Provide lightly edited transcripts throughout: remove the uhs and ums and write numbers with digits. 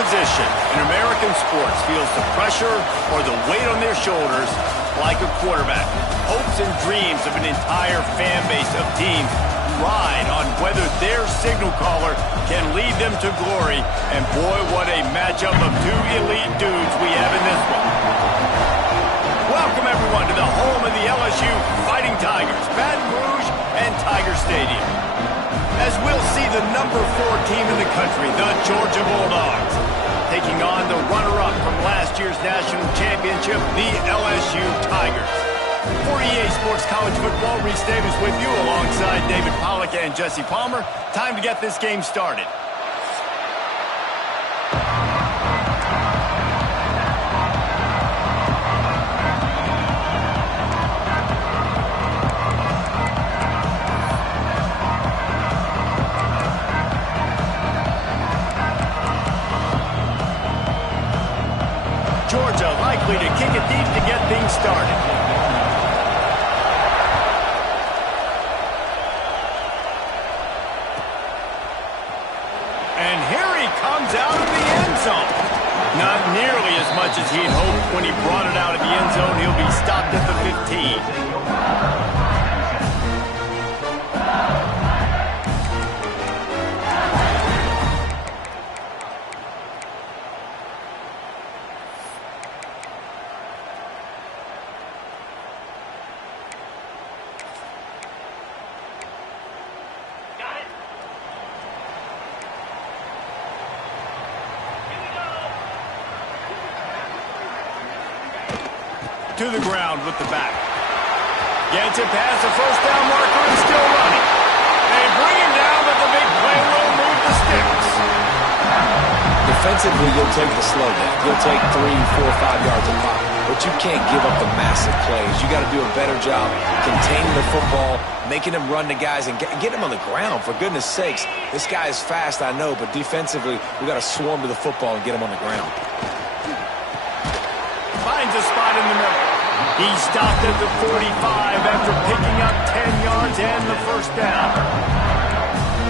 position in American sports feels the pressure or the weight on their shoulders like a quarterback. Hopes and dreams of an entire fan base of teams ride on whether their signal caller can lead them to glory. And boy, what a matchup of two elite dudes we have in this one. Welcome, everyone, to the home of the LSU Fighting Tigers, Baton Rouge and Tiger Stadium. As we'll see the number 4 team in the country, the Georgia Bulldogs, taking on the runner-up from last year's national championship, the LSU Tigers. For EA Sports College Football, Reese Davis with you alongside David Pollack and Jesse Palmer. Time to get this game started. Georgia likely to kick it deep to get things started. And here he comes out of the end zone. Not nearly as much as he'd hoped when he brought it out of the end zone. He'll be stopped at the 15. To the ground with the back. Gets it past the first down marker and still running. They bring him down, but the big play will move the sticks. Defensively, you'll take the slow down. You'll take 3, 4, 5 yards a pop. But you can't give up the massive plays. You got to do a better job containing the football, making them run to guys, and get them on the ground, for goodness sakes. This guy is fast, I know, but defensively, we got to swarm to the football and get him on the ground. Finds a spot in the middle. He stopped at the 45 after picking up 10 yards and the first down.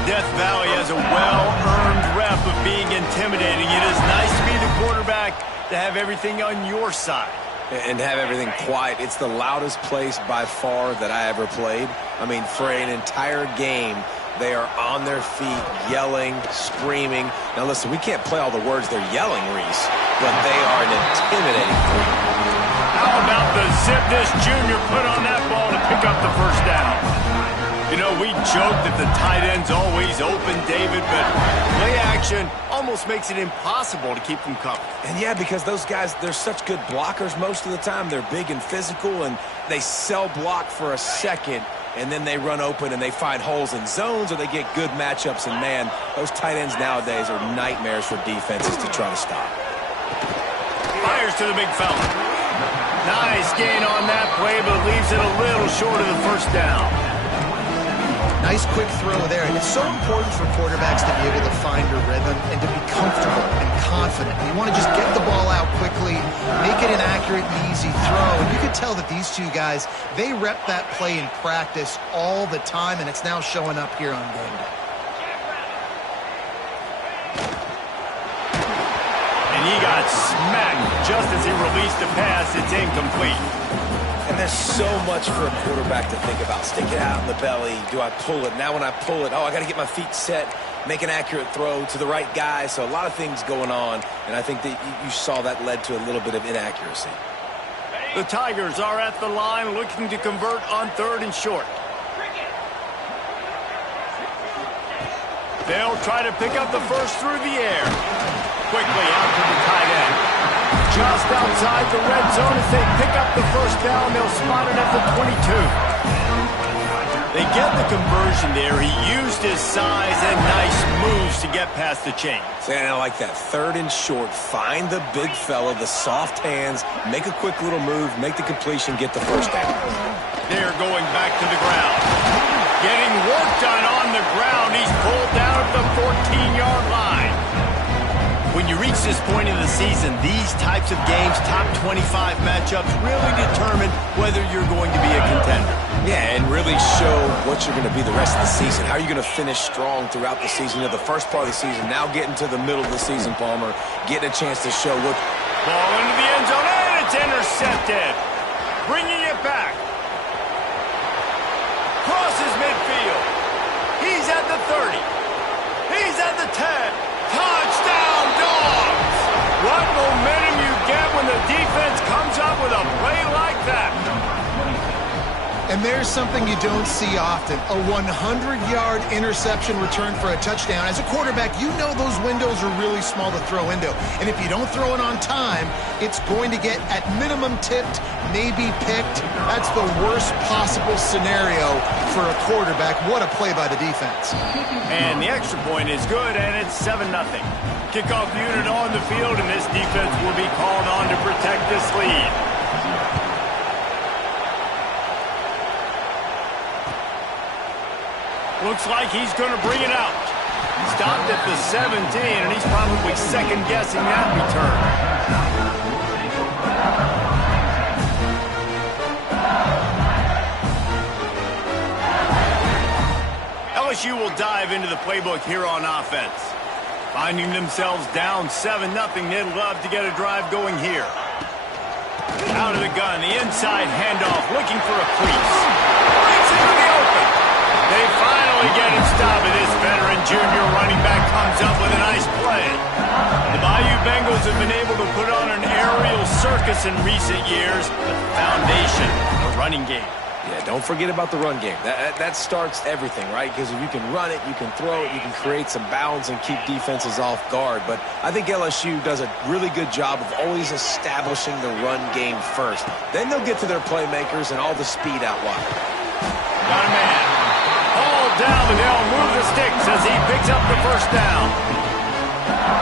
Death Valley has a well-earned rep of being intimidating. It is nice to be the quarterback, to have everything on your side. And have everything quiet. It's the loudest place by far that I ever played. I mean, for an entire game, they are on their feet, yelling, screaming. Now, listen, we can't play all the words they're yelling, Reese, but they are an intimidating group. How about the zip this junior put on that ball to pick up the first down? You know, we joke that the tight end's always open, David, but play action almost makes it impossible to keep them covered. And yeah, because those guys, they're such good blockers most of the time. They're big and physical, and they sell block for a second, and then they run open and they find holes in zones, or they get good matchups. And man, those tight ends nowadays are nightmares for defenses to try to stop. Fires to the big fella. Nice gain on that play, but leaves it a little short of the first down. Nice quick throw there. And it's so important for quarterbacks to be able to find a rhythm and to be comfortable and confident. You want to just get the ball out quickly, make it an accurate and easy throw. And you can tell that these two guys, they rep that play in practice all the time, and it's now showing up here on game day. And he got smacked just as he released the pass. It's incomplete. And there's so much for a quarterback to think about. Stick it out in the belly. Do I pull it? Now when I pull it, I got to get my feet set, make an accurate throw to the right guy. So a lot of things going on, and I think that you saw that led to a little bit of inaccuracy. The Tigers are at the line looking to convert on 3rd and short. They'll try to pick up the first through the air. Quickly out to the tight end. Just outside the red zone as they pick up the first down. They'll spot it at the 22. They get the conversion there. He used his size and nice moves to get past the chains. And I like that 3rd and short. Find the big fella, the soft hands, make a quick little move, make the completion, get the first down. They're going back to the ground. Getting work done on the ground. He's pulled down at the 14-yard line. When you reach this point in the season, these types of games, top 25 matchups, really determine whether you're going to be a contender. Yeah, and really show what you're going to be the rest of the season. How are you going to finish strong throughout the season? You know, the first part of the season, now getting to the middle of the season, Palmer, getting a chance to show what... Ball into the end zone, and it's intercepted. Bringing it back. Crosses midfield. He's at the 30. He's at the 10. Touchdown, Dogs! What momentum you get when the defense comes up with a play like that. And there's something you don't see often, a 100-yard interception return for a touchdown. As a quarterback, you know those windows are really small to throw into. And if you don't throw it on time, it's going to get at minimum tipped, maybe picked. That's the worst possible scenario for a quarterback. What a play by the defense. And the extra point is good, and it's 7-0. Kickoff unit on the field, and this defense will be called on to protect this lead. Looks like he's going to bring it out. Stopped at the 17, and he's probably second-guessing that return. LSU will dive into the playbook here on offense. Finding themselves down 7-0, they'd love to get a drive going here. Out of the gun, the inside handoff, looking for a crease. Breaks into the open. They finally get him stopped, and this veteran junior running back comes up with a nice play. The Bayou Bengals have been able to put on an aerial circus in recent years, but the foundation, the running game. Yeah, don't forget about the run game. That starts everything, right? Because if you can run it, you can throw it, you can create some bounds and keep defenses off guard. But I think LSU does a really good job of always establishing the run game first. Then they'll get to their playmakers and all the speed out wide. Got a man. All down, and they'll move the sticks as he picks up the first down.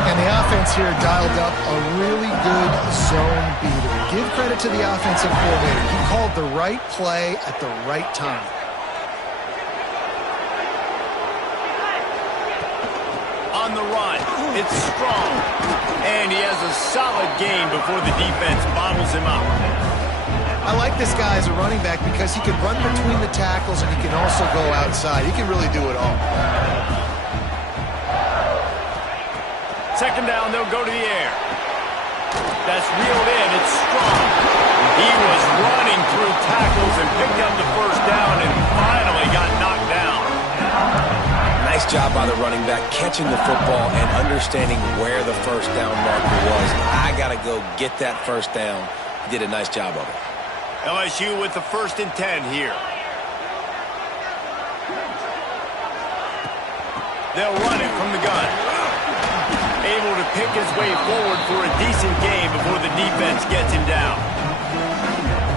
And the offense here dialed up a really good zone beater. Give credit to the offensive coordinator. He called the right play at the right time. On the run, it's strong. And he has a solid game before the defense bottles him up. I like this guy as a running back because he can run between the tackles and he can also go outside. He can really do it all. Second down, they'll go to the air. That's reeled in. It's strong. He was running through tackles and picked up the first down and finally got knocked down. Nice job by the running back catching the football and understanding where the first down marker was. I got to go get that first down. He did a nice job of it. LSU with the 1st and 10 here. They'll run it from the gun. Able to pick his way forward for a decent game before the defense gets him down.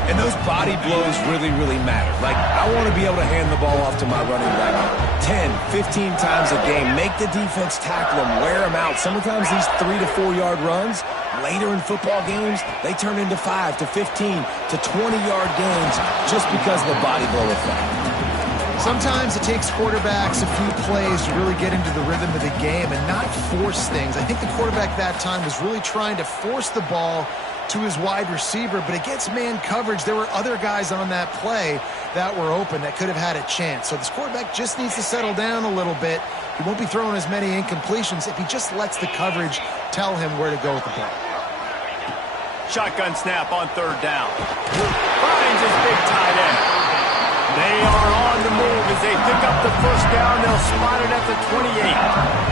And those body blows really, really matter. Like, I want to be able to hand the ball off to my running back 10, 15 times a game. Make the defense tackle him, wear him out. Sometimes these 3 to 4 yard runs, later in football games, they turn into 5 to 15 to 20-yard gains just because of the body blow effect. Sometimes it takes quarterbacks a few plays to really get into the rhythm of the game and not force things. I think the quarterback that time was really trying to force the ball to his wide receiver, but against man coverage, there were other guys on that play that were open that could have had a chance. So this quarterback just needs to settle down a little bit. He won't be throwing as many incompletions if he just lets the coverage tell him where to go with the ball. Shotgun snap on 3rd down. Finds his big tight end. They are on the move as they pick up the first down. They'll spot it at the 28.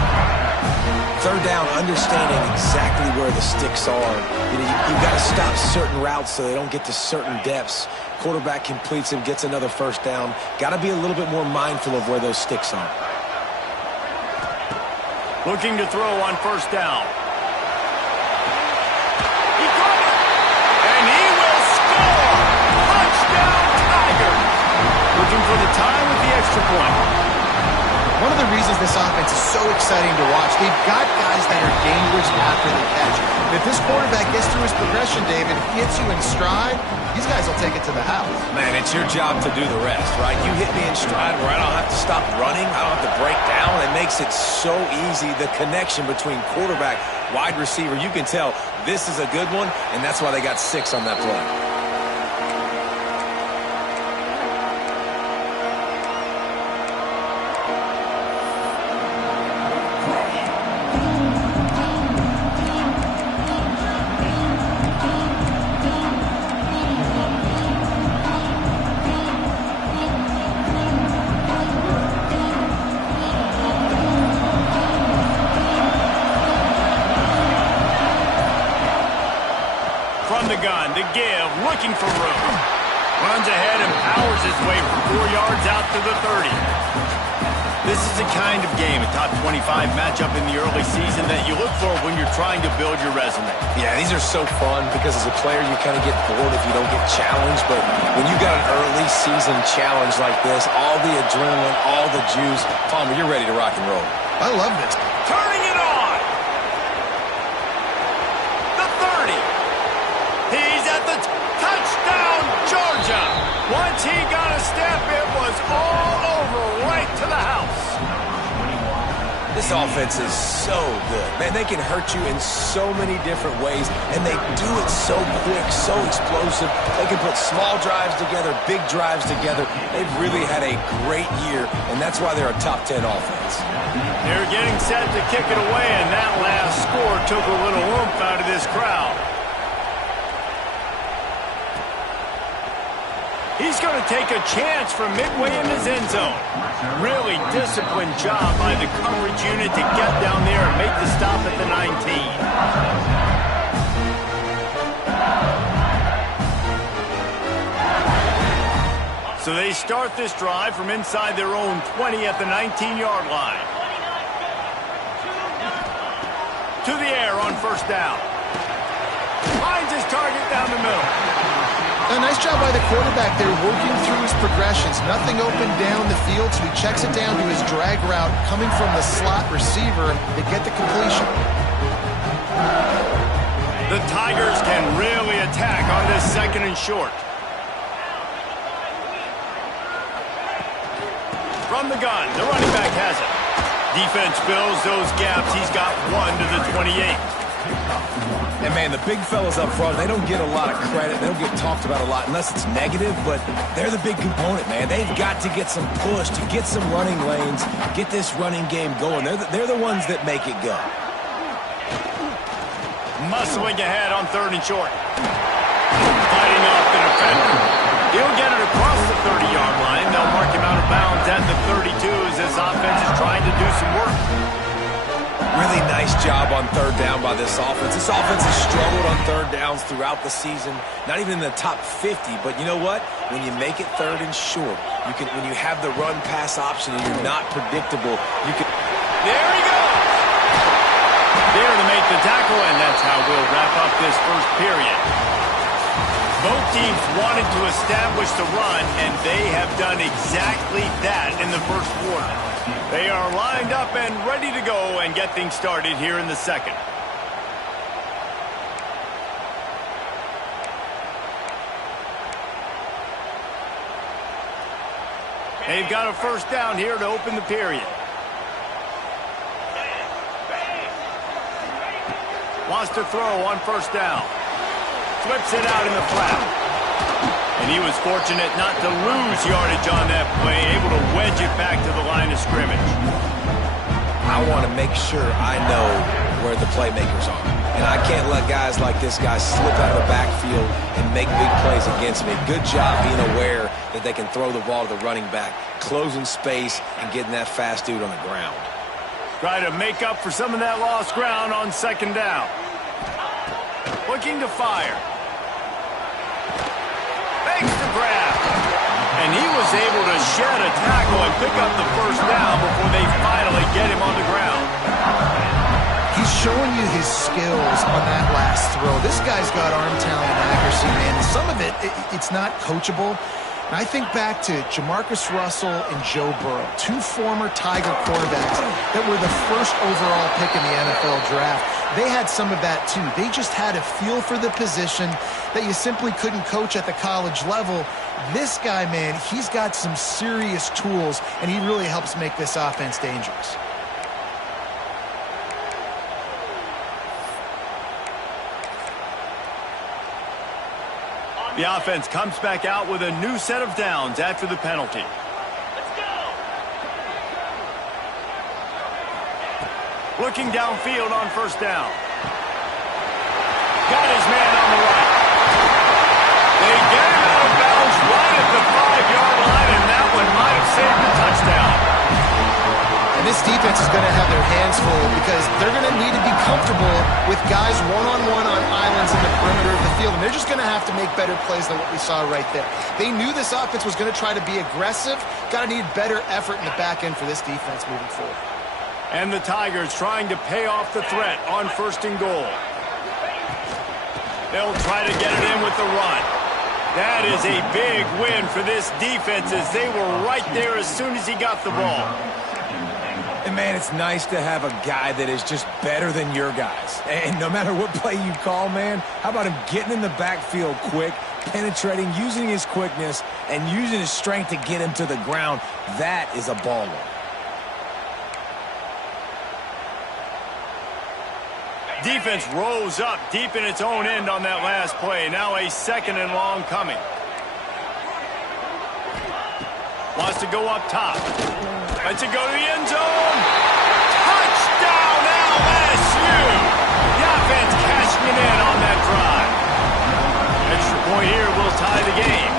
3rd down, understanding exactly where the sticks are. You've got to stop certain routes so they don't get to certain depths. Quarterback completes him, gets another first down. Got to be a little bit more mindful of where those sticks are. Looking to throw on 1st down. He caught it, and he will score! Touchdown, Tigers! Looking for the tie with the extra point. One of the reasons reasons this offense is so exciting to watch. They've got guys that are dangerous after the catch. And if this quarterback gets through his progression, David, if he hits you in stride, these guys will take it to the house. Man, it's your job to do the rest, right? You hit me in stride where I don't have to stop running. I don't have to break down. It makes it so easy. The connection between quarterback, wide receiver, you can tell this is a good one, and that's why they got 6 on that play. From the gun, to give, looking for room. Runs ahead and powers his way for 4 yards out to the 30. This is the kind of game, a top 25 matchup in the early season that you look for when you're trying to build your resume. Yeah, these are so fun because as a player, you kind of get bored if you don't get challenged. But when you got an early season challenge like this, all the adrenaline, all the juice, Palmer, you're ready to rock and roll. I love this. Turning it on. The 30. He's at the touchdown, Georgia. Once he got a step, it was all over, right to the house. This offense is so good. Man, they can hurt you in so many different ways, and they do it so quick, so explosive. They can put small drives together, big drives together. They've really had a great year, and that's why they're a top 10 offense. They're getting set to kick it away, and that last score took a little oomph out of this crowd. He's going to take a chance from midway in his end zone. Really disciplined job by the coverage unit to get down there and make the stop at the 19. So they start this drive from inside their own 20 at the 19-yard line. To the air on first down. Finds his target down the middle. A nice job by the quarterback there, working through his progressions. Nothing open down the field, so he checks it down to his drag route, coming from the slot receiver to get the completion. The Tigers can really attack on this 2nd and short. From the gun, the running back has it. Defense fills those gaps. He's got 1 to the 28. And, man, the big fellas up front, they don't get a lot of credit. They don't get talked about a lot unless it's negative, but they're the big component, man. They've got to get some push, to get some running lanes, get this running game going. They're the ones that make it go. Muscling ahead on 3rd and short. Fighting off the defender. He'll get it across the 30-yard line. They'll mark him out of bounds at the 32 as this offense is trying to do some work. Really nice job on 3rd down by this offense. This offense has struggled on 3rd downs throughout the season. Not even in the top 50, but you know what? When you make it 3rd and short, when you have the run-pass option and you're not predictable, you can... There he goes! There to make the tackle, and that's how we'll wrap up this first period. Both teams wanted to establish the run, and they have done exactly that in the first quarter. They are lined up and ready to go and get things started here in the 2nd. They've got a first down here to open the period. Wants to throw on first down. Flips it out in the flat. And he was fortunate not to lose yardage on that play, able to wedge it back to the line of scrimmage. I want to make sure I know where the playmakers are. And I can't let guys like this guy slip out of the backfield and make big plays against me. Good job being aware that they can throw the ball to the running back, closing space, and getting that fast dude on the ground. Try to make up for some of that lost ground on 2nd down. Looking to fire. Makes the grab. And he was able to shed a tackle and pick up the first down before they finally get him on the ground. He's showing you his skills on that last throw. This guy's got arm talent and accuracy, man. Some of it's not coachable. I think back to Jamarcus Russell and Joe Burrow, two former Tiger quarterbacks that were the first overall pick in the NFL draft. They had some of that too. They just had a feel for the position that you simply couldn't coach at the college level. This guy, man, he's got some serious tools, and he really helps make this offense dangerous. The offense comes back out with a new set of downs after the penalty. Let's go! Looking downfield on first down. Got his man on the right. They get him out of bounds right at the 5-yard line, and that one might have saved the touchdown. And this defense is going to have their hands full because they're going to need to be comfortable with guys one-on-one on islands in the perimeter of the field. And they're just going to have to make better plays than what we saw right there. They knew this offense was going to try to be aggressive. Got to need better effort in the back end for this defense moving forward. And the Tigers trying to pay off the threat on first and goal. They'll try to get it in with the run. That is a big win for this defense as they were right there as soon as he got the ball. And, man, it's nice to have a guy that is just better than your guys. And no matter what play you call, man, how about him getting in the backfield quick, penetrating, using his quickness, and using his strength to get him to the ground? That is a baller. Defense rose up deep in its own end on that last play. Now a second and long coming. Wants to go up top. Lets it go to the end zone. Touchdown, LSU! The offense cashing it in on that drive. Extra point here will tie the game.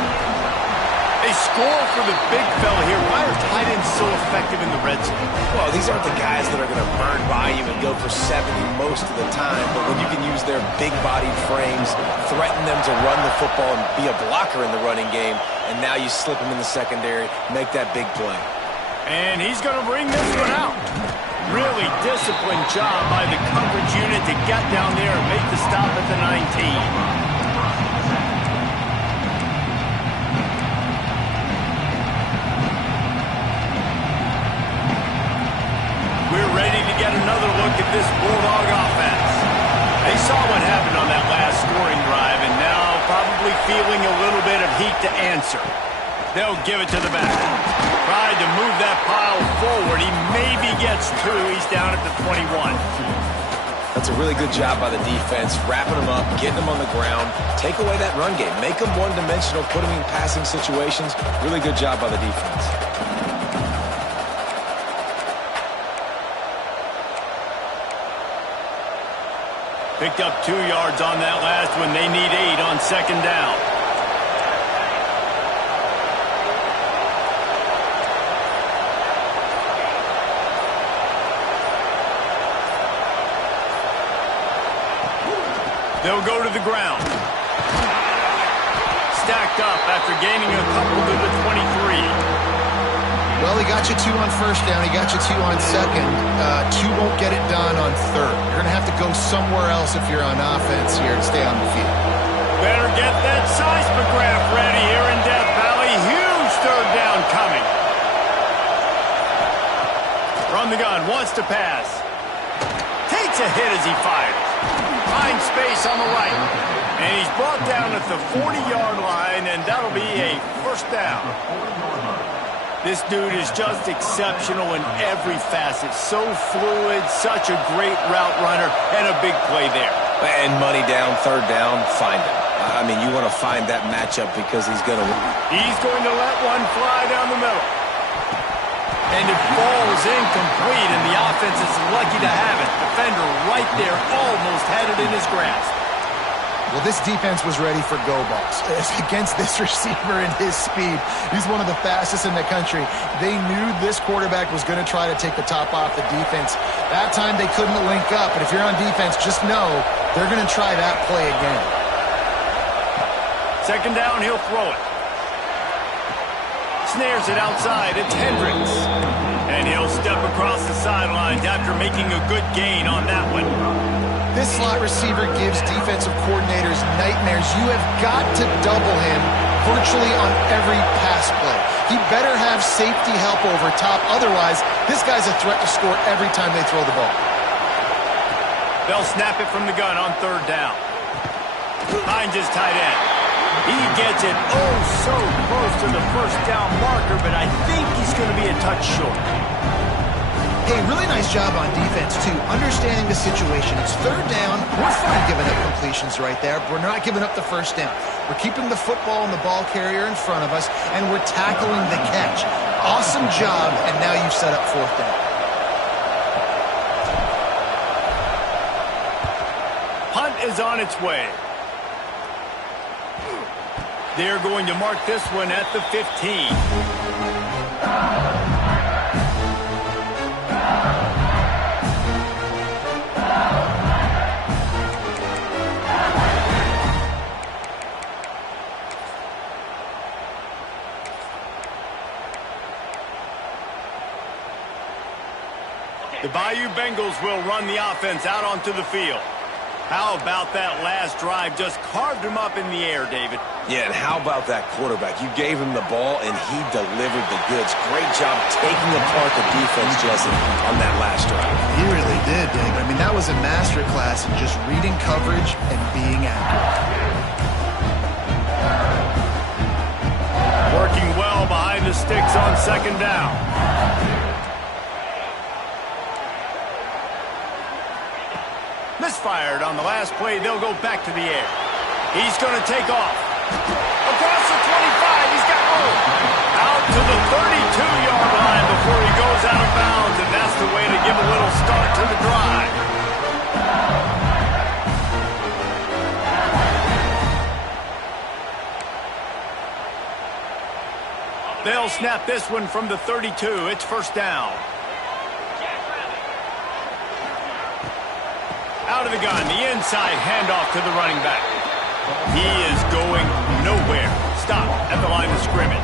They score for the big fella here. Why are tight ends so effective in the red zone? Well, these aren't the guys that are going to burn by you and go for 70 most of the time, but when you can use their big-bodied frames, threaten them to run the football and be a blocker in the running game, and now you slip them in the secondary, make that big play. And he's going to bring this one out. Really disciplined job by the coverage unit to get down there and make the stop at the 19. We're ready to get another look at this Bulldog offense. They saw what happened on that last scoring drive, and now probably feeling a little bit of heat to answer. They'll give it to the back. Tried to move that pile forward. He maybe gets two. He's down at the 21. That's a really good job by the defense, wrapping them up, getting them on the ground, take away that run game, make them one-dimensional, put them in passing situations. Really good job by the defense. Picked up 2 yards on that last one. They need 8 on second down. They'll go to the ground. Stacked up after gaining a couple to the 23. Well, he got you 2 on first down. He got you 2 on second. 2 won't get it done on third. You're going to have to go somewhere else if you're on offense here and stay on the field. Better get that seismograph ready here in Death Valley. Huge third down coming. From the gun, wants to pass. Takes a hit as he fires. Finds space on the right. And he's brought down at the 40-yard line, and that'll be a first down. This dude is just exceptional in every facet. So fluid, such a great route runner, and a big play there. And money down, third down, find him. I mean, you want to find that matchup because he's going to win. He's going to let one fly down the middle. And it falls incomplete, and the offense is lucky to have it. Defender right there almost had it in his grasp. Well, this defense was ready for go balls. Against this receiver and his speed, he's one of the fastest in the country. They knew this quarterback was going to try to take the top off the defense. That time they couldn't link up, but if you're on defense, just know they're going to try that play again. Second down, he'll throw it. Snares it outside. It's Hendricks. And he'll step across the sidelines after making a good gain on that one. This slot receiver gives defensive coordinators nightmares. You have got to double him virtually on every pass play. He better have safety help over top. Otherwise, this guy's a threat to score every time they throw the ball. They'll snap it from the gun on third down. Finds his tight end. He gets it oh so close to the first down marker, but I think he's going to be a touch short. Hey, really nice job on defense, too, understanding the situation. It's third down. We're fine giving up completions right there. We're not giving up the first down. We're keeping the football and the ball carrier in front of us, and we're tackling the catch. Awesome job, and now you've set up fourth down. Punt is on its way. They're going to mark this one at the 15. The Bayou Bengals will run the offense out onto the field. How about that last drive? Just carved him up in the air, David. Yeah, and how about that quarterback? You gave him the ball, and he delivered the goods. Great job taking apart the defense, Jesse, on that last drive. He really did, David. I mean, that was a masterclass in just reading coverage and being accurate. Working well behind the sticks on second down. Misfired on the last play. They'll go back to the air. He's going to take off. Across the 25. He's got room. Out to the 32-yard line before he goes out of bounds, and that's the way to give a little start to the drive. They'll snap this one from the 32. It's first down. Out of the gun, the inside handoff to the running back. He is going nowhere. Stop at the line of scrimmage.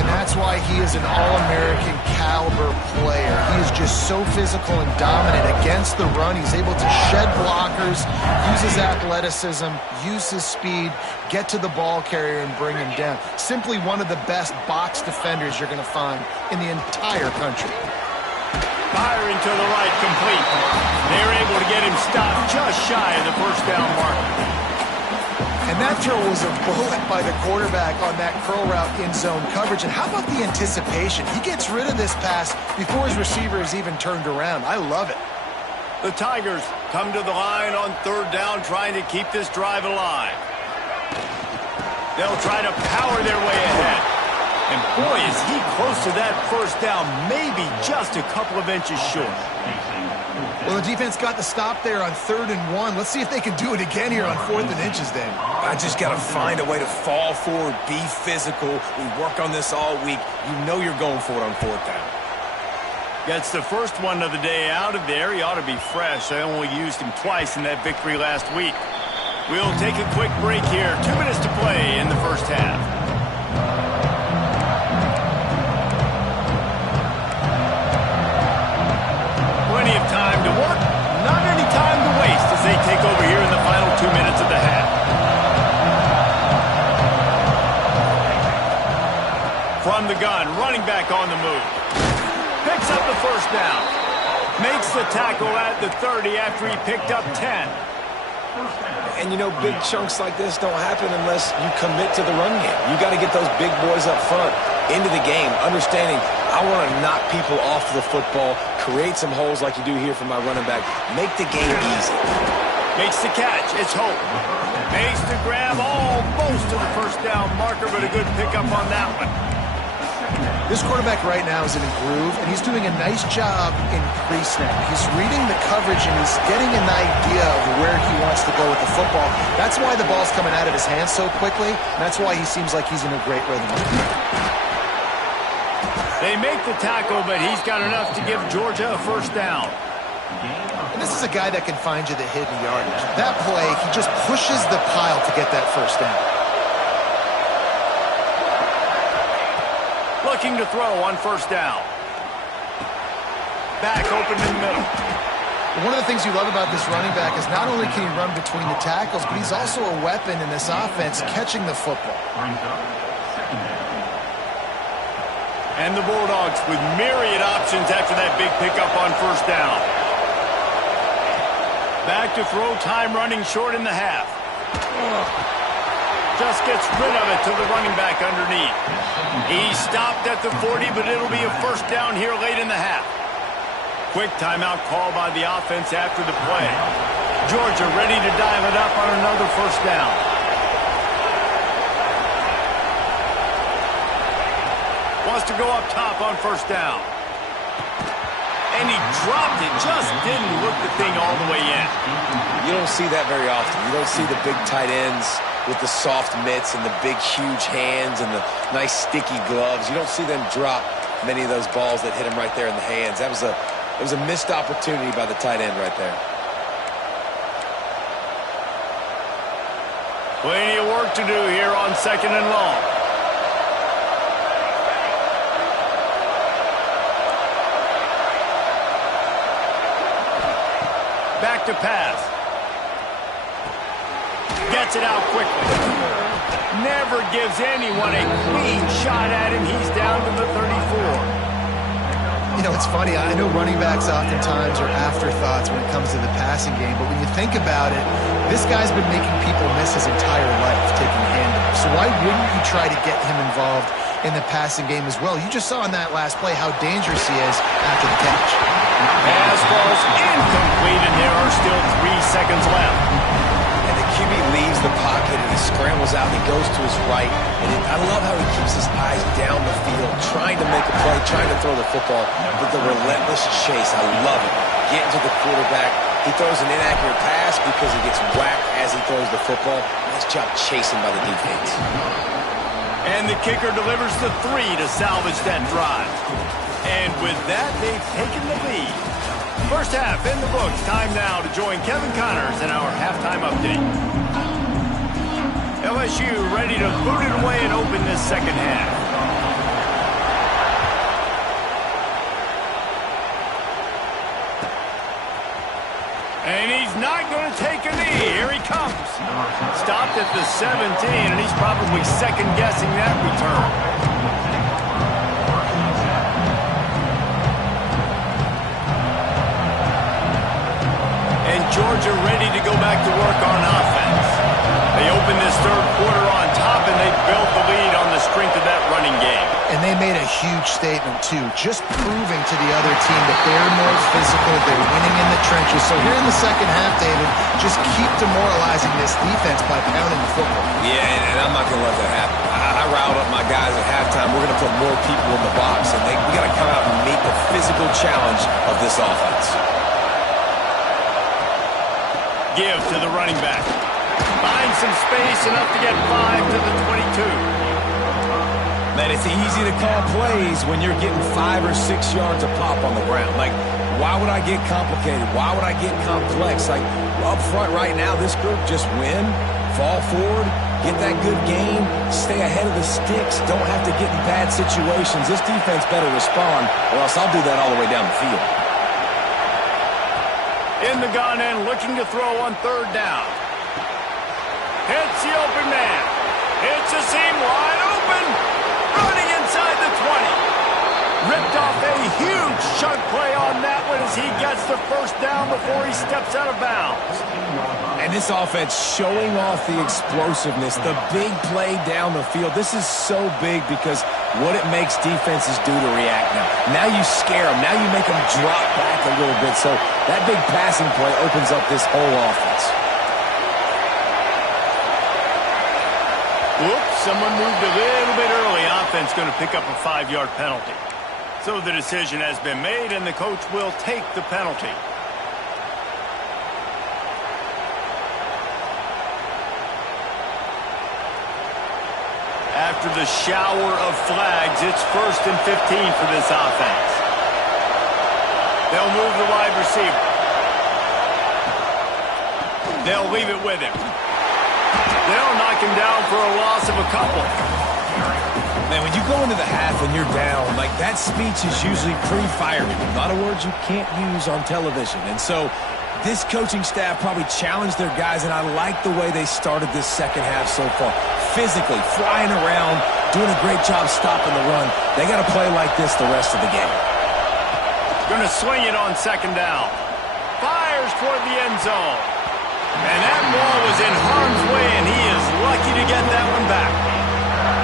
And that's why he is an All-American caliber player. He is just so physical and dominant against the run. He's able to shed blockers, use his athleticism, use his speed, get to the ball carrier and bring him down. Simply one of the best box defenders you're going to find in the entire country. Firing to the right, complete. They're able to get him stopped just shy of the first down mark. And that throw was a bullet by the quarterback on that curl route in zone coverage. And how about the anticipation? He gets rid of this pass before his receiver is even turned around. I love it. The Tigers come to the line on third down, trying to keep this drive alive. They'll try to power their way ahead. And boy, is he close to that first down, maybe just a couple of inches short. Well, the defense got the stop there on 3rd and 1. Let's see if they can do it again here on 4th and inches, Dave. I just got to find a way to fall forward, be physical. We work on this all week. You know you're going for it on 4th down. Gets the first one of the day out of there. He ought to be fresh. They only used him twice in that victory last week. We'll take a quick break here. 2 minutes to play in the first half. Plenty of time to work, not any time to waste as they take over here in the final 2 minutes of the half. From the gun, running back on the move. Picks up the first down. Makes the tackle at the 30 after he picked up 10. And, you know, big chunks like this don't happen unless you commit to the run game. You got to get those big boys up front into the game, understanding I want to knock people off the football, create some holes like you do here for my running back, make the game easy. Makes the catch. It's Hope. Makes the grab almost to the first down marker, but a good pickup on that one. This quarterback right now is in a groove, and he's doing a nice job in pre-snap. He's reading the coverage, and he's getting an idea of where he wants to go with the football. That's why the ball's coming out of his hands so quickly, and that's why he seems like he's in a great rhythm. They make the tackle, but he's got enough to give Georgia a first down. And this is a guy that can find you the hidden yardage. That play, he just pushes the pile to get that first down. Looking to throw on first down. Back open in the middle. One of the things you love about this running back is not only can he run between the tackles, but he's also a weapon in this offense catching the football. And the Bulldogs with myriad options after that big pickup on first down. Back to throw, time running short in the half. Just gets rid of it to the running back underneath. He stopped at the 40, but it'll be a first down here late in the half. Quick timeout call by the offense after the play. Georgia ready to dial it up on another first down. Wants to go up top on first down. And he dropped it. Just didn't look the thing all the way in. You don't see that very often. You don't see the big tight ends with the soft mitts and the big, huge hands and the nice, sticky gloves. You don't see them drop many of those balls that hit him right there in the hands. It was a missed opportunity by the tight end right there. Plenty of work to do here on second and long. Back to pass. Gets it out quickly. Never gives anyone a clean shot at him. He's down to the 34. You know, it's funny. I know running backs oftentimes are afterthoughts when it comes to the passing game, but when you think about it, this guy's been making people miss his entire life taking handoffs. So why wouldn't you try to get him involved in the passing game as well? You just saw in that last play how dangerous he is after the catch. Pass ball's incomplete, and there are still 3 seconds left. And the QB leaves the pocket, and he scrambles out, and he goes to his right. And I love how he keeps his eyes down the field, trying to make a play, trying to throw the football, but the relentless chase, I love it. Getting to the quarterback. He throws an inaccurate pass because he gets whacked as he throws the football. Nice job chasing by the defense. And the kicker delivers the 3 to salvage that drive. And with that, they've taken the lead. First half in the books. Time now to join Kevin Connors in our halftime update. LSU ready to boot it away and open this second half. And he's not going to take a knee. Here he comes. Stopped at the 17, and he's probably second-guessing that return. Georgia ready to go back to work on offense. They open this third quarter on top, and they built the lead on the strength of that running game. And they made a huge statement, too, just proving to the other team that they're more physical, they're winning in the trenches. So here in the second half, David, just keep demoralizing this defense by pounding the football. Yeah, and I'm not going to let that happen. I riled up my guys at halftime. We're going to put more people in the box, and we got to come out and meet the physical challenge of this offense. Give to the running back. Finds some space, enough to get 5 to the 22. Man, it's easy to call plays when you're getting 5 or 6 yards of pop on the ground. Like, why would I get complicated? Why would I get complex? Like, up front right now, this group just win, fall forward, get that good game, stay ahead of the sticks, don't have to get in bad situations. This defense better respond, or else I'll do that all the way down the field. In the gun end, looking to throw on third down. Hits the open man. Hits a seam wide open. Running inside the 20. Ripped off a huge chunk play on that one as he gets the first down before he steps out of bounds. And this offense showing off the explosiveness, the big play down the field. This is so big because what it makes defenses do to react now. Now you scare them. Now you make them drop back a little bit. So that big passing play opens up this whole offense. Whoops, someone moved a little bit early. Offense going to pick up a 5-yard penalty. So the decision has been made, and the coach will take the penalty. After the shower of flags, it's 1st and 15 for this offense. They'll move the wide receiver. They'll leave it with him. They'll knock him down for a loss of a couple. Man, when you go into the half and you're down, like that speech is usually pre-firing. A lot of words you can't use on television. And so this coaching staff probably challenged their guys, and I like the way they started this second half so far. Physically, flying around, doing a great job stopping the run. They got to play like this the rest of the game. Going to swing it on second down. Fires toward the end zone. And that ball was in harm's way, and he is lucky to get that one back.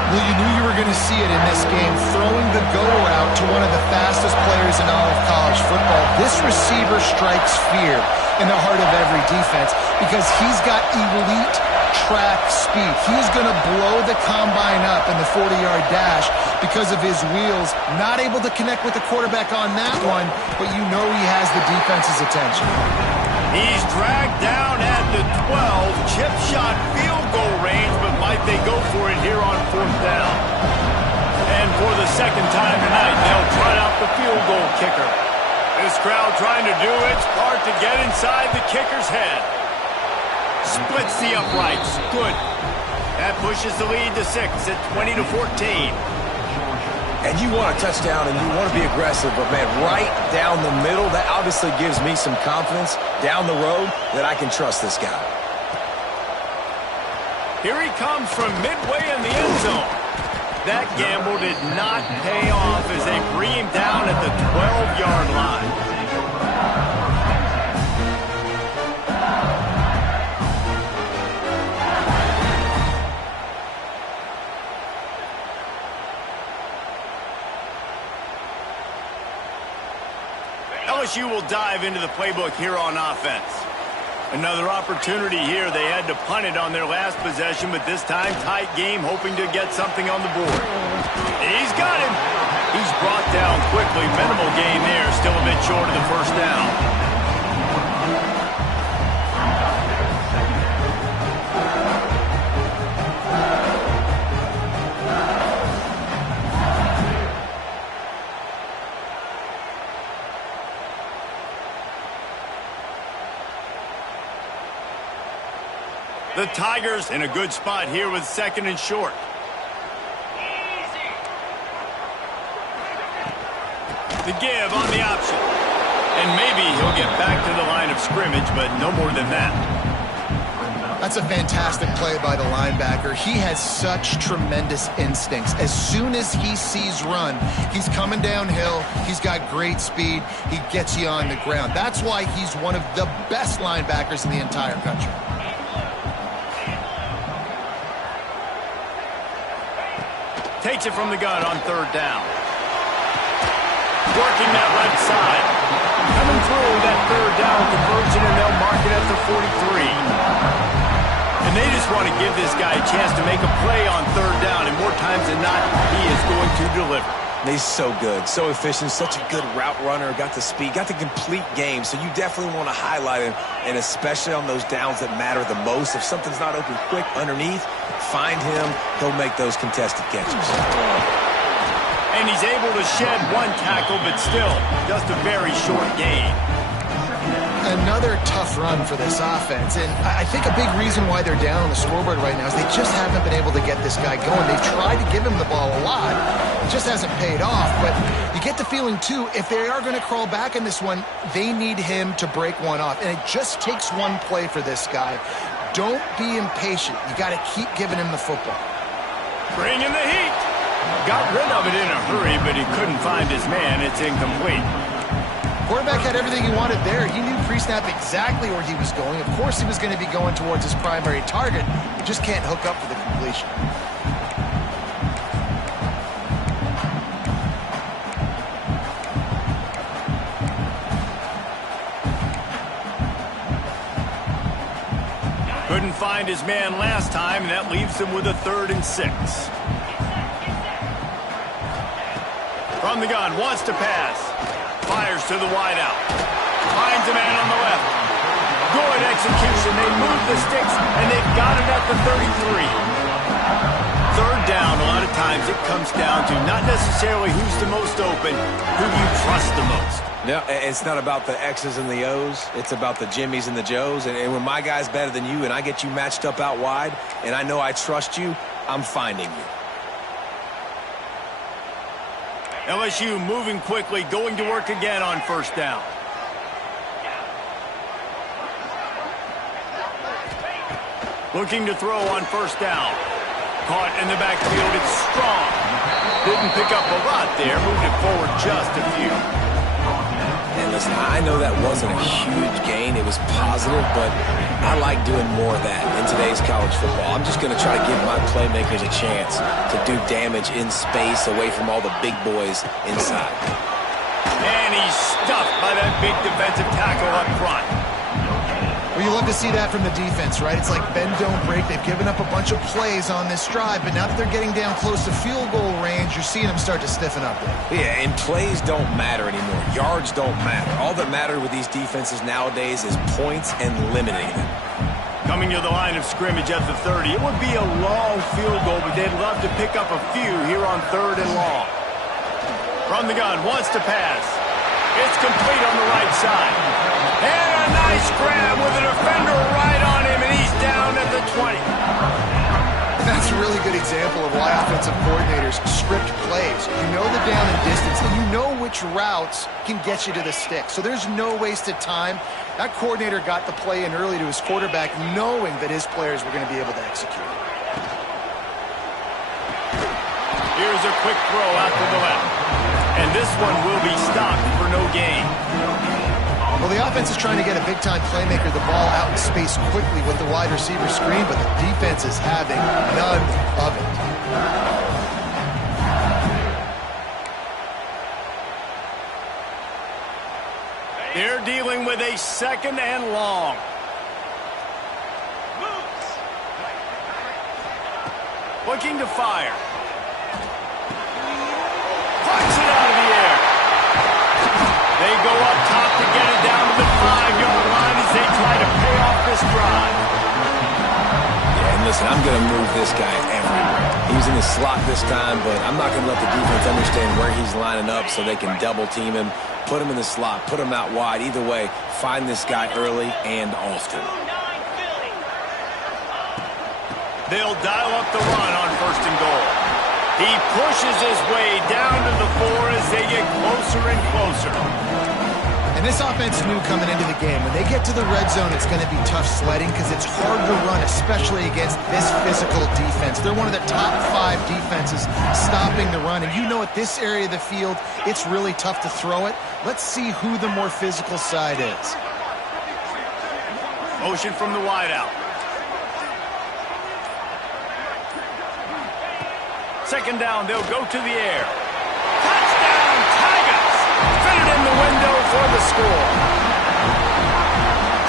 Well, you knew you were going to see it in this game, throwing the go route to one of the fastest players in all of college football. This receiver strikes fear in the heart of every defense because he's got elite track speed. He's going to blow the combine up in the 40-yard dash because of his wheels. Not able to connect with the quarterback on that one, but you know he has the defense's attention. He's dragged down at the 12, chip shot field goal range, but might they go for it here on fourth down? And for the second time tonight, they'll trot out the field goal kicker. This crowd trying to do its part to get inside the kicker's head. Splits the uprights. Good. That pushes the lead to 6 at 20-14. And you want a touchdown and you want to be aggressive, but, man, right down the middle, that obviously gives me some confidence down the road that I can trust this guy. Here he comes from midway in the end zone. That gamble did not pay off as they bring him down at the 12-yard line. LSU will dive into the playbook here on offense. Another opportunity here. They had to punt it on their last possession, but this time tight game, hoping to get something on the board. He's got him. He's brought down quickly. Minimal gain there. Still a bit short of the first down. The Tigers in a good spot here with second and short. The give on the option. And maybe he'll get back to the line of scrimmage, but no more than that. That's a fantastic play by the linebacker. He has such tremendous instincts. As soon as he sees run, he's coming downhill. He's got great speed. He gets you on the ground. That's why he's one of the best linebackers in the entire country. Takes it from the gun on third down. Working that left side. Coming through that third down conversion, and they'll mark it at the 43. And they just want to give this guy a chance to make a play on third down, and more times than not, he is going to deliver. He's so good, so efficient, such a good route runner, got the speed, got the complete game, so you definitely want to highlight him, and especially on those downs that matter the most. If something's not open quick underneath, find him, he'll make those contested catches. And he's able to shed one tackle, but still, just a very short gain. Another tough run for this offense, and I think a big reason why they're down on the scoreboard right now is they just haven't been able to get this guy going. They've tried to give him the ball a lot. It just hasn't paid off, but you get the feeling, too, if they are going to crawl back in this one, they need him to break one off, and it just takes one play for this guy. Don't be impatient. You got to keep giving him the football. Bring in the heat. Got rid of it in a hurry, but he couldn't find his man. It's incomplete. Quarterback had everything he wanted there. He knew pre-snap exactly where he was going. Of course he was going to be going towards his primary target. He just can't hook up for the completion. Couldn't find his man last time, and that leaves him with a 3rd and 6. From the gun, wants to pass. Fires to the wideout. Finds a man on the left. Good execution. They move the sticks, and they've got it at the 33. Third down, a lot of times it comes down to not necessarily who's the most open, who do you trust the most. No, it's not about the X's and the O's. It's about the Jimmies and the Joes. And when my guy's better than you and I get you matched up out wide and I know I trust you, I'm finding you. LSU moving quickly, going to work again on first down. Looking to throw on first down. Caught in the backfield, it's Strong. Didn't pick up a lot there, moved it forward just a few. And listen, I know that wasn't a huge gain. It was positive, but I like doing more of that in today's college football. I'm just going to try to give my playmakers a chance to do damage in space away from all the big boys inside. And he's stuffed by that big defensive tackle up front. Well, you love to see that from the defense, right? It's like bend, don't break. They've given up a bunch of plays on this drive, but now that they're getting down close to field goal range, you're seeing them start to stiffen up there. Yeah, and plays don't matter anymore. Yards don't matter. All that matters with these defenses nowadays is points and limiting them. Coming to the line of scrimmage at the 30. It would be a long field goal, but they'd love to pick up a few here on 3rd and long. From the gun, wants to pass. It's complete on the right side. And a nice grab with a defender right on him, and he's down at the 20. That's a really good example of why offensive coordinators script plays. You know the down and distance, and you know which routes can get you to the stick. So there's no wasted time. That coordinator got the play in early to his quarterback, knowing that his players were going to be able to execute. Here's a quick throw out to the left. And this one will be stopped for no gain. Well, the offense is trying to get a big-time playmaker the ball out in space quickly with the wide receiver screen, but the defense is having none of it. They're dealing with a 2nd and long. Looking to fire. Punch it out of the air. They go up top to get it down to the 5-yard line as they try to pay off this drive. Yeah, and listen, I'm going to move this guy everywhere. He's in the slot this time, but I'm not going to let the defense understand where he's lining up so they can double team him, put him in the slot, put him out wide. Either way, find this guy early and often. They'll dial up the run on 1st and goal. He pushes his way down to the 4 as they get closer and closer. And this offense knew coming into the game, when they get to the red zone, it's going to be tough sledding because it's hard to run, especially against this physical defense. They're one of the top 5 defenses stopping the run. And you know at this area of the field, it's really tough to throw it. Let's see who the more physical side is. Motion from the wideout. 2nd down, they'll go to the air. Touchdown, Tigers! Fit it in the window for the score.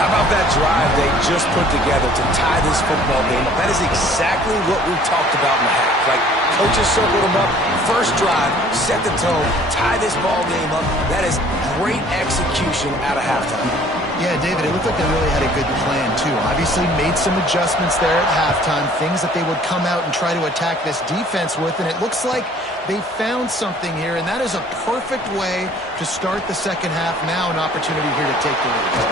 How about that drive they just put together to tie this football game up? That is exactly what we talked about in the half. Like, coaches circled them up. First drive, set the tone, tie this ball game up. That is great execution out of halftime. Yeah, David, it looked like they really had a good plan, too. Obviously made some adjustments there at halftime, things that they would come out and try to attack this defense with, and it looks like they found something here, and that is a perfect way to start the second half. Now an opportunity here to take the lead.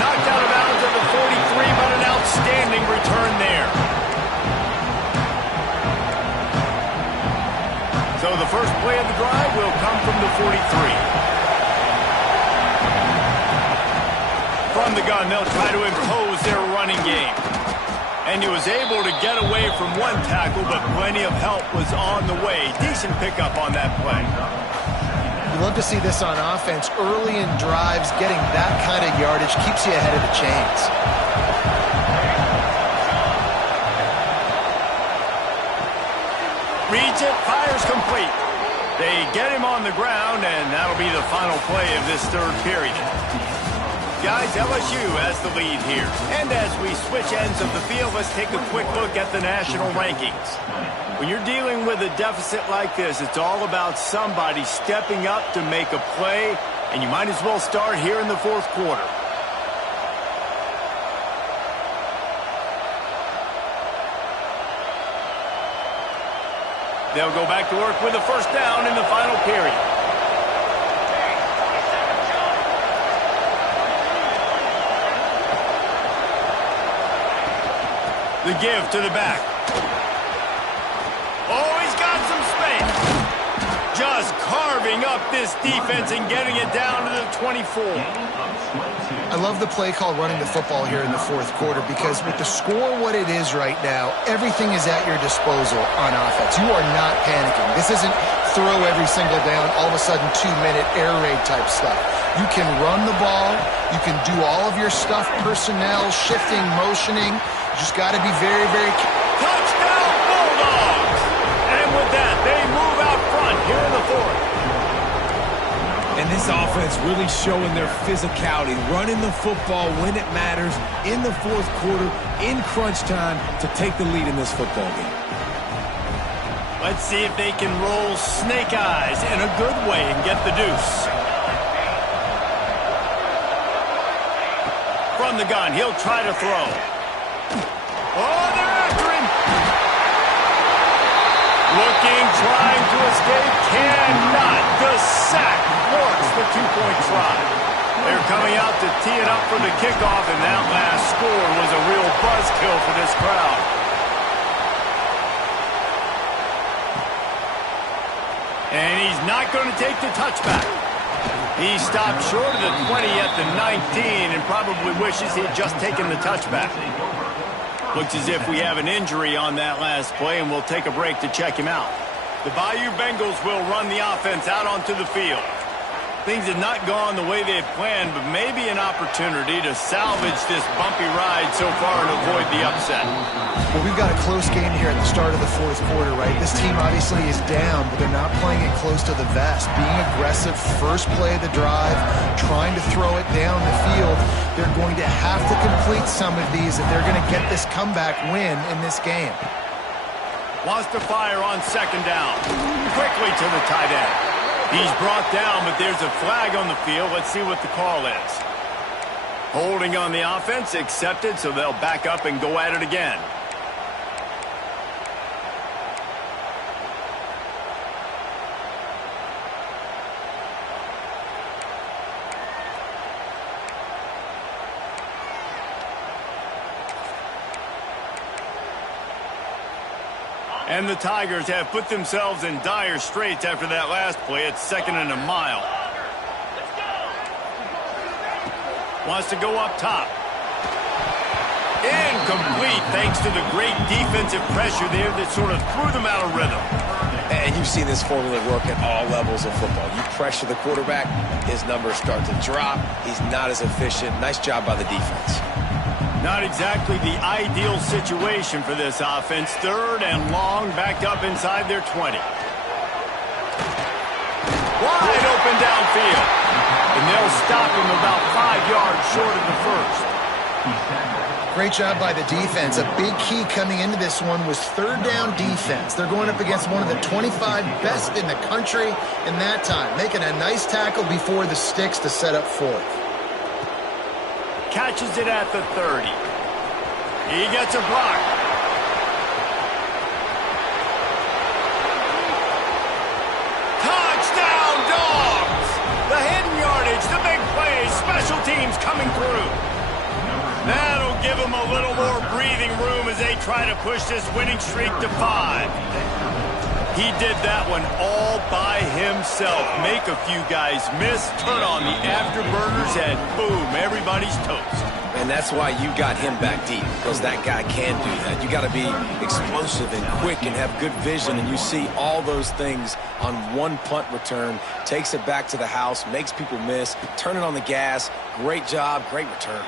Knocked out of bounds at the 43, but an outstanding return there. So the first play of the drive will come from the 43. From the gun, they'll try to impose their running game. And he was able to get away from one tackle, but plenty of help was on the way. Decent pickup on that play. You love to see this on offense. Early in drives, getting that kind of yardage keeps you ahead of the chains. Reads it, fires complete. They get him on the ground, and that'll be the final play of this 3rd period. Guys, LSU has the lead here. And as we switch ends of the field, let's take a quick look at the national rankings. When you're dealing with a deficit like this, it's all about somebody stepping up to make a play, and you might as well start here in the 4th quarter. They'll go back to work with a 1st down in the final period. The give to the back. Oh, he's got some space. Just carving up this defense and getting it down to the 24. I love the play call running the football here in the fourth quarter because with the score what it is right now, everything is at your disposal on offense. You are not panicking. This isn't throw every single down, all of a sudden 2-minute air raid type stuff. You can run the ball. You can do all of your stuff, personnel, shifting, motioning. You just got to be very, very careful. Touchdown, Bulldogs! And with that, they move out front here in the fourth. And this offense really showing their physicality, running the football when it matters in the fourth quarter, in crunch time, to take the lead in this football game. Let's see if they can roll snake eyes in a good way and get the deuce. From the gun, he'll try to throw. Oh, they're after him. Looking, trying to escape, cannot. The sack forced the two-point try. They're coming out to tee it up for the kickoff, and that last score was a real buzzkill for this crowd. And he's not going to take the touchback. He stopped short of the 20 at the 19 and probably wishes he had just taken the touchback. Looks as if we have an injury on that last play, and we'll take a break to check him out. The Bayou Bengals will run the offense out onto the field. Things have not gone the way they had planned, but maybe an opportunity to salvage this bumpy ride so far and avoid the upset. Well, we've got a close game here at the start of the fourth quarter, right? This team obviously is down, but they're not playing it close to the vest. Being aggressive, first play of the drive, trying to throw it down the field. They're going to have to complete some of these if they're going to get this comeback win in this game. Wants to fire on second down. Quickly to the tight end. He's brought down, but there's a flag on the field. Let's see what the call is. Holding on the offense, accepted, so they'll back up and go at it again. And the Tigers have put themselves in dire straits after that last play. It's 2nd and a mile. Wants to go up top. Incomplete thanks to the great defensive pressure there that sort of threw them out of rhythm. And you've seen this formula work at all levels of football. You pressure the quarterback, his numbers start to drop. He's not as efficient. Nice job by the defense. Not exactly the ideal situation for this offense. 3rd and long, back up inside their 20. Wide open downfield. And they'll stop him about 5 yards short of the first. Great job by the defense. A big key coming into this one was 3rd down defense. They're going up against one of the 25 best in the country in that time. Making a nice tackle before the sticks to set up 4th. Catches it at the 30. He gets a block. Touchdown, Dogs! The hidden yardage, the big plays, special teams coming through. That'll give them a little more breathing room as they try to push this winning streak to 5. He did that one all by himself. Make a few guys miss, turn on the afterburners, and boom, everybody's toast. And that's why you got him back deep, because that guy can do that. You got to be explosive and quick and have good vision, and you see all those things on one punt return. Takes it back to the house, makes people miss, turning on the gas. Great job, great return.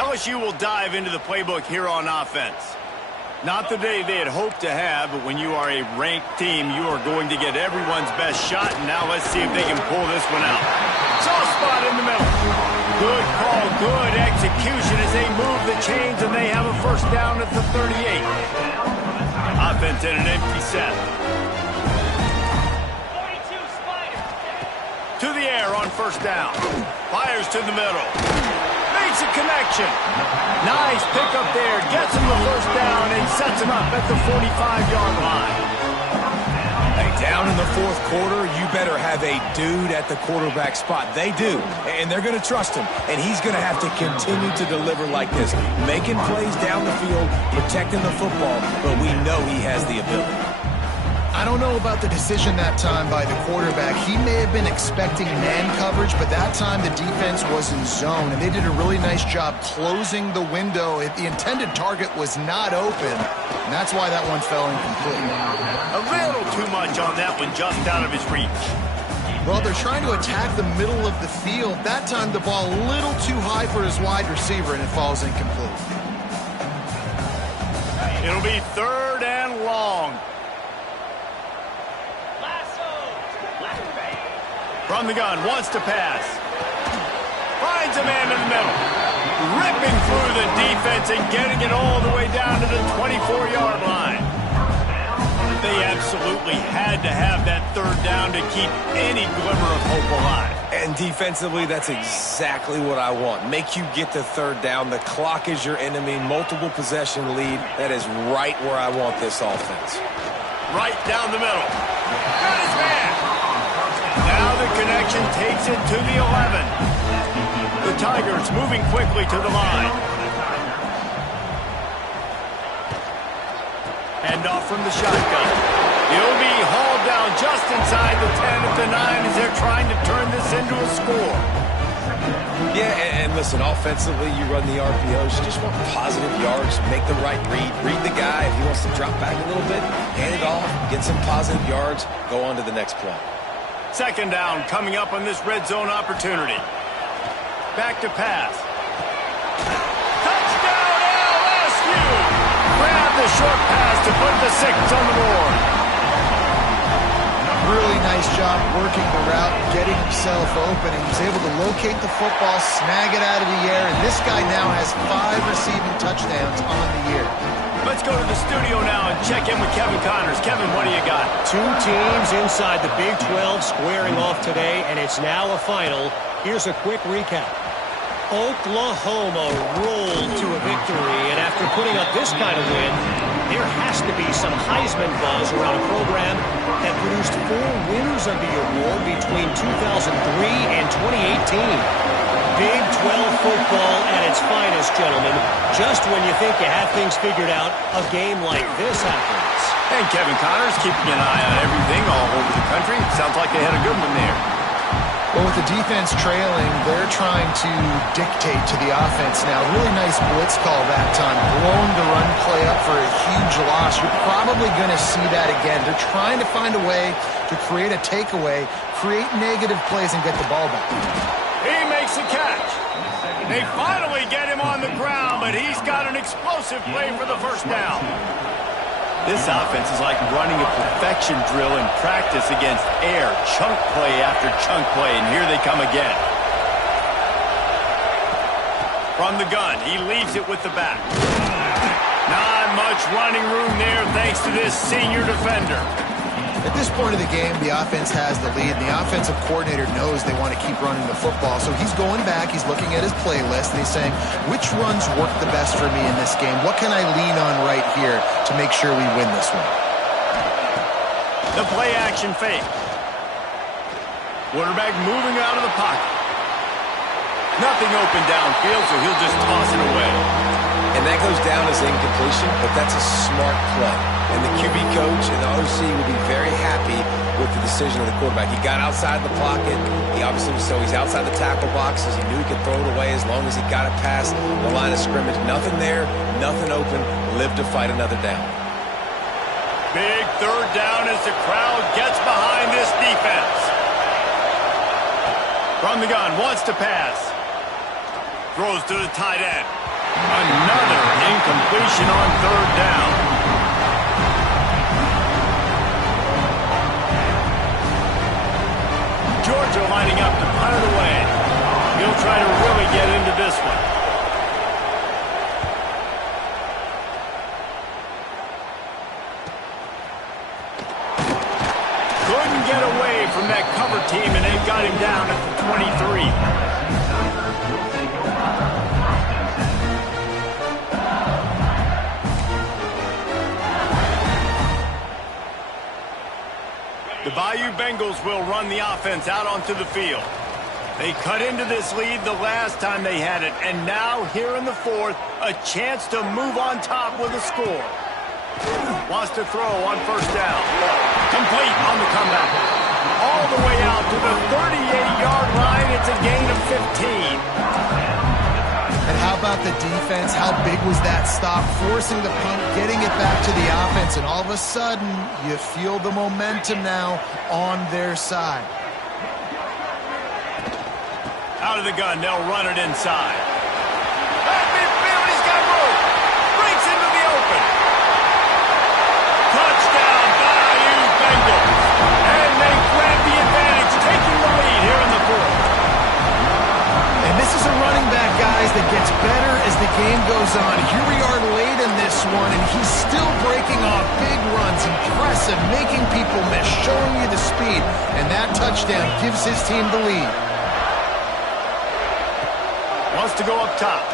LSU will dive into the playbook here on offense. Not the day they had hoped to have, but when you are a ranked team, you are going to get everyone's best shot, and now let's see if they can pull this one out. Soft spot in the middle. Good call, good execution as they move the chains, and they have a first down at the 38. Offense in an empty set. To the air on first down. Fires to the middle. Makes a connection. Nice pickup there. Gets him the first down and sets him up at the 45-yard line. Hey, down in the fourth quarter, you better have a dude at the quarterback spot. They do, and they're going to trust him. And he's going to have to continue to deliver like this, making plays down the field, protecting the football, but we know he has the ability. I don't know about the decision that time by the quarterback. He may have been expecting man coverage, but that time the defense was in zone, and they did a really nice job closing the window. The intended target was not open, and that's why that one fell incomplete. A little too much on that one, just out of his reach. Well, they're trying to attack the middle of the field. That time the ball a little too high for his wide receiver, and it falls incomplete. It'll be 3rd and long. From the gun, wants to pass. Finds a man in the middle. Ripping through the defense and getting it all the way down to the 24-yard line. They absolutely had to have that 3rd down to keep any glimmer of hope alive. And defensively, that's exactly what I want. Make you get the 3rd down. The clock is your enemy. Multiple possession lead. That is right where I want this offense. Right down the middle. Got his man. Now the connection takes it to the 11. The Tigers moving quickly to the line. Handoff from the shotgun. He'll be hauled down just inside the 10 at the 9 as they're trying to turn this into a score. Yeah, and listen, offensively, you run the RPOs. You just want positive yards, make the right read the guy. If he wants to drop back a little bit, hand it off, get some positive yards, go on to the next play. 2nd down coming up on this red zone opportunity. Back to pass. Touchdown LSU! Grab the short pass to put the 6 on the board. Really nice job working the route, getting himself open, and he's able to locate the football, snag it out of the air, and this guy now has 5 receiving touchdowns on the year. Let's go to the studio now and check in with Kevin Connors. Kevin, what do you got? 2 teams inside the Big 12 squaring off today, and it's now a final. Here's a quick recap. Oklahoma rolled to a victory, and after putting up this kind of win, there has to be some Heisman buzz around a program that produced 4 winners of the award between 2003 and 2018. Big 12 football at its finest, gentlemen. Just when you think you have things figured out, a game like this happens. And Kevin Connors keeping an eye on everything all over the country. Sounds like they had a good one there. Well, with the defense trailing, they're trying to dictate to the offense now. Really nice blitz call that time. Blowing the run play up for a huge loss. You're probably going to see that again. They're trying to find a way to create a takeaway, create negative plays, and get the ball back. He makes the catch. They finally get him on the ground, but he's got an explosive play for the 1st down. This offense is like running a perfection drill in practice against air. Chunk play after chunk play, and here they come again. From the gun, he leaves it with the back. Not much running room there thanks to this senior defender. At this point of the game, the offense has the lead, and the offensive coordinator knows they want to keep running the football. So he's going back, he's looking at his playlist, and he's saying, which runs work the best for me in this game? What can I lean on right here to make sure we win this one? The play action fake. Quarterback moving out of the pocket. Nothing open downfield, so he'll just toss it away. And that goes down as incompletion, but that's a smart play. And the QB coach and the OC would be very happy with the decision of the quarterback. He got outside the pocket. He obviously was so he's outside the tackle boxes. He knew he could throw it away as long as he got it past the line of scrimmage. Nothing there, nothing open. Live to fight another down. Big 3rd down as the crowd gets behind this defense. From the gun, wants to pass. Throws to the tight end. Another incompletion on 3rd down. Georgia lining up to punt it away. He'll try to really get into this one. Couldn't get away from that cover team, and they've got him down at the 23. Bengals will run the offense out onto the field. They cut into this lead the last time they had it, and now here in the fourth, a chance to move on top with a score. Wants to throw on first down. Complete on the comeback. All the way out to the 38-yard line. It's a gain of 15. And how about the defense? How big was that stop? Forcing the punt, getting it back to the offense, and all of a sudden, you feel the momentum now on their side. Out of the gun, they'll run it inside. Back midfield, he's got room. Breaks into the open. Touchdown, Bayou Bengals. And they grab the advantage, taking the lead here in the fourth. And this is a running back, guys, that gets better as the game goes on. Here we are late in this one, and he's still breaking off big runs. Impressive, making people miss, showing you the speed. And that touchdown gives his team the lead. Wants to go up top.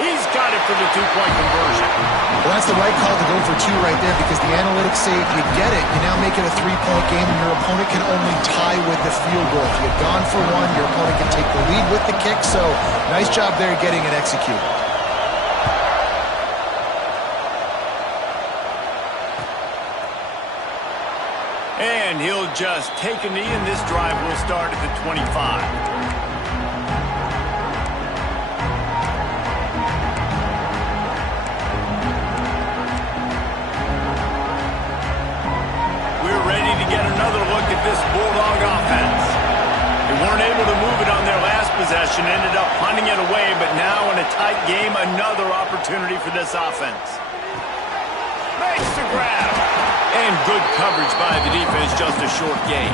He's got it for the two-point conversion. Well, that's the right call to go for two right there because the analytics say if you get it, you now make it a three-point game and your opponent can only tie with the field goal. If you've gone for one, your opponent can take the lead with the kick. So nice job there getting it executed. And he'll just take a knee, and this drive will start at the 25. This Bulldog offense. They weren't able to move it on their last possession, ended up punting it away, but now in a tight game, another opportunity for this offense. Makes the grab. And good coverage by the defense, just a short gain.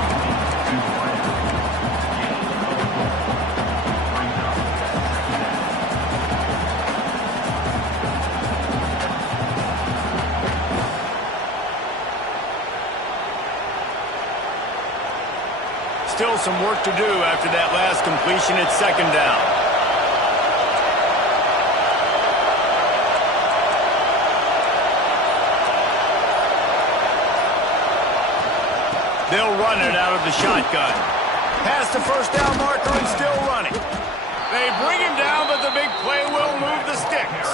Still some work to do after that last completion at second down. They'll run it out of the shotgun. Past the first down marker and still running. They bring him down, but the big play will move the sticks.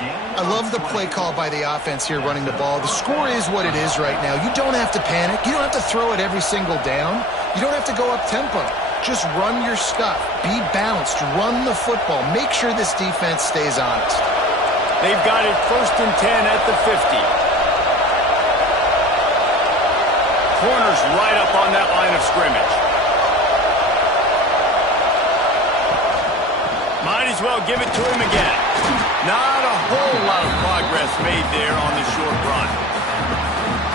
I love the play call by the offense here running the ball. The score is what it is right now. You don't have to panic. You don't have to throw it every single down. You don't have to go up-tempo. Just run your stuff. Be balanced. Run the football. Make sure this defense stays honest. They've got it 1st and 10 at the 50. Corner's right up on that line of scrimmage. Might as well give it to him again. Not a whole lot of progress made there on the short run.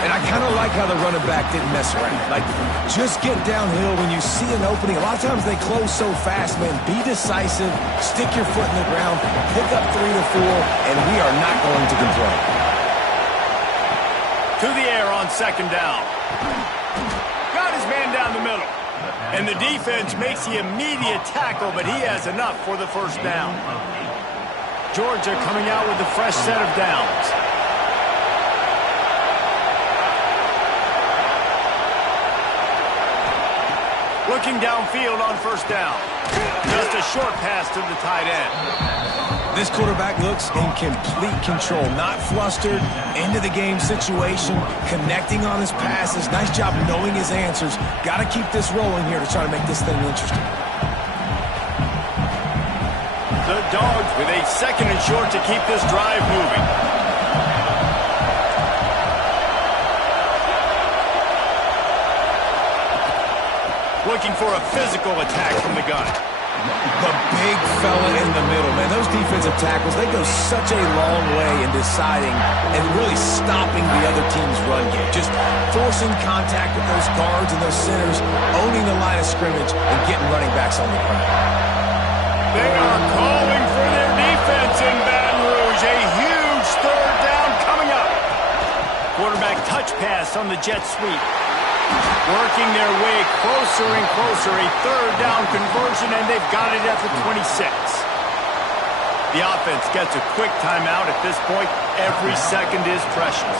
And I kind of like how the running back didn't mess around. Like, just get downhill when you see an opening. A lot of times they close so fast, man. Be decisive, stick your foot in the ground, pick up 3 to 4, and we are not going to complain. To the air on second down. Got his man down the middle. And the defense makes the immediate tackle, but he has enough for the first down. Georgia coming out with a fresh set of downs. Looking downfield on first down. Just a short pass to the tight end. This quarterback looks in complete control, not flustered, into the game situation, connecting on his passes. Nice job knowing his answers. Got to keep this rolling here to try to make this thing interesting. The Dogs with a 2nd and short to keep this drive moving. Looking for a physical attack from the gun. The big fella in the middle, man. Those defensive tackles, they go such a long way in deciding and really stopping the other team's run game. Just forcing contact with those guards and those centers, owning the line of scrimmage, and getting running backs on the ground. They are calling for their defense in Baton Rouge. A huge 3rd down coming up. Quarterback touch pass on the jet sweep. Working their way closer and closer. A 3rd down conversion, and they've got it at the 26. The offense gets a quick timeout at this point. Every second is precious.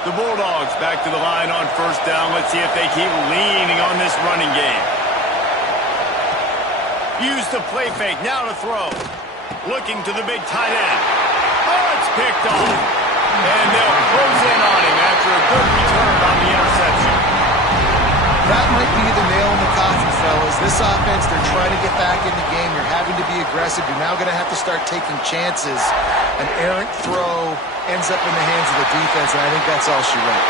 The Bulldogs back to the line on first down. Let's see if they keep leaning on this running game. Use the play fake. Now to throw. Looking to the big tight end. Oh, it's picked off. And they'll close in on him after a good return on the interception. That might be the nail in the coffin, fellas. This offense, they're trying to get back in the game. You're having to be aggressive. You're now going to have to start taking chances. An errant throw ends up in the hands of the defense, and I think that's all she wrote.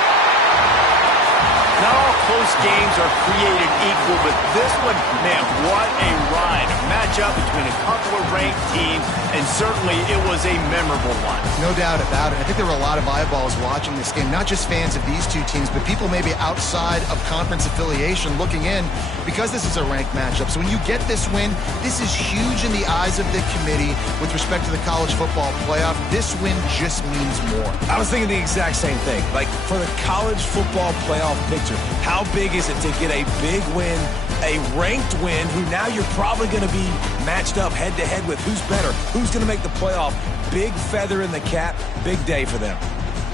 Not all close games are created equal, but this one, man, what a ride. A matchup between a couple of ranked teams, and certainly it was a memorable one. No doubt about it. I think there were a lot of eyeballs watching this game, not just fans of these two teams, but people maybe outside of conference affiliation looking in because this is a ranked matchup. So when you get this win, this is huge in the eyes of the committee with respect to the college football playoff. This win just means more. I was thinking the exact same thing. Like, for the college football playoff picture, how big is it to get a big win, a ranked win, who now you're probably going to be matched up head-to-head with who's better, who's going to make the playoff. Big feather in the cap, big day for them.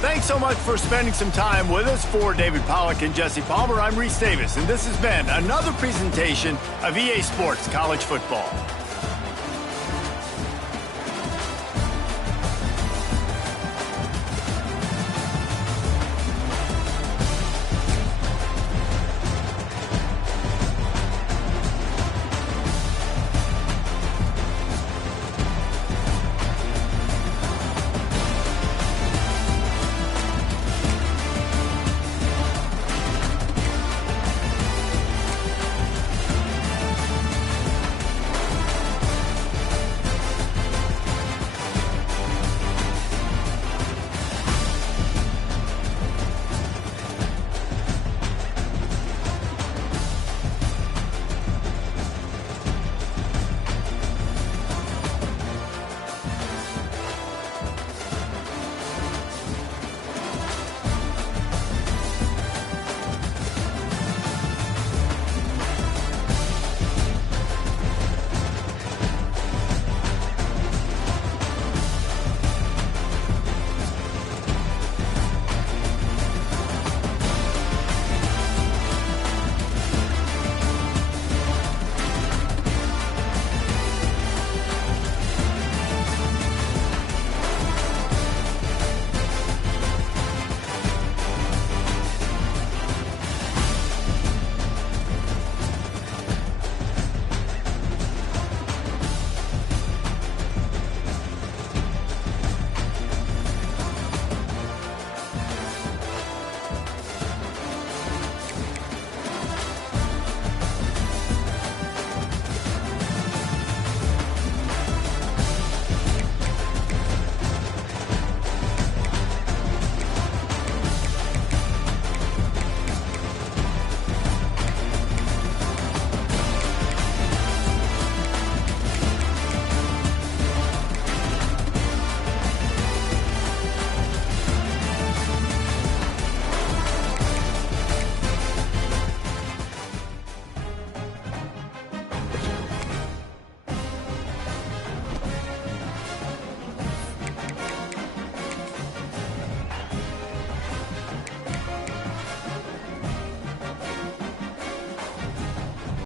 Thanks so much for spending some time with us. For David Pollack and Jesse Palmer, I'm Reese Davis, and this has been another presentation of EA Sports College Football.